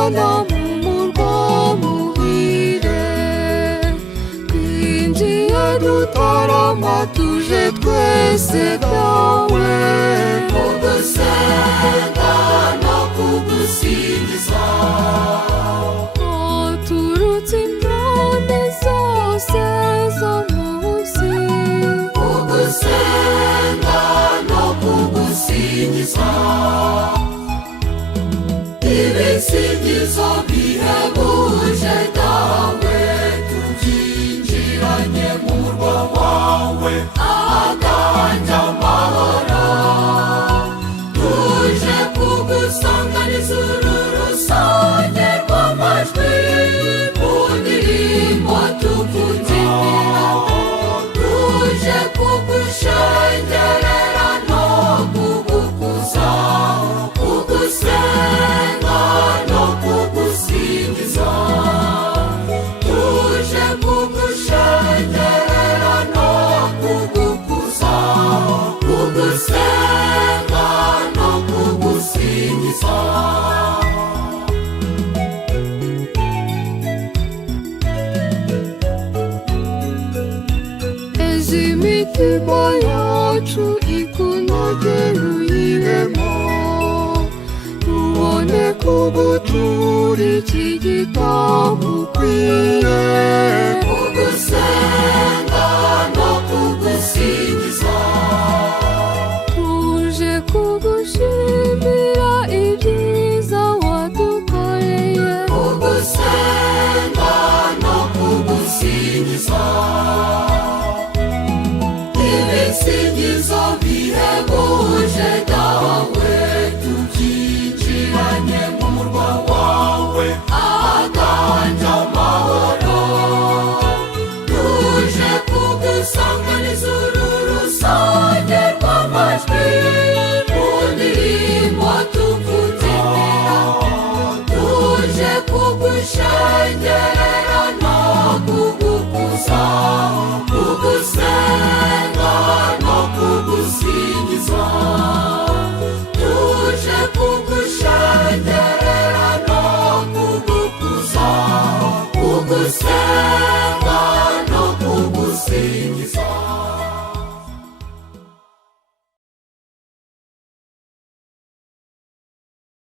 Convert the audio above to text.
tugana mu murwa muhire, twinjiye dutarama tuje twese dawe, kugusenga no kugusingiza. Turutse impande zose zo munsi, kugusenga no kugusingiza. Ibisingizo bihebuje dawe, tubyinjiranye mu murwa wawe ahaganje amahoro, tuje kugusanganiza uru rusange rw'amajwi mu ndirimbo tukubyinira, tuje kugushengerera no kugukuza, kugusenga no kugusingiza. Tuje kugushengerera no kugukuza, kugusenga no kugusingiza. Ezi imitima yacu ikunogera uyiremo, tubone kugutura iki gitambo ukwiye, kugusenga no kugusingiza. Tuje kugushimira ibyiza wadukoreye, kugusenga no kugusingiza. Ibisingizo bihebuje dawe, tubyinjiranye mu murwa wawe ahaganje amahoro, tuje kugusanganiza uru rusange rw'amajwi mu ndirimbo tukubyinira, tuje kugushengerera no kugukuza, kugusenga no kugusingiza. Tuje kugushengerera no kugukuza, kugusenga no kugusingiza.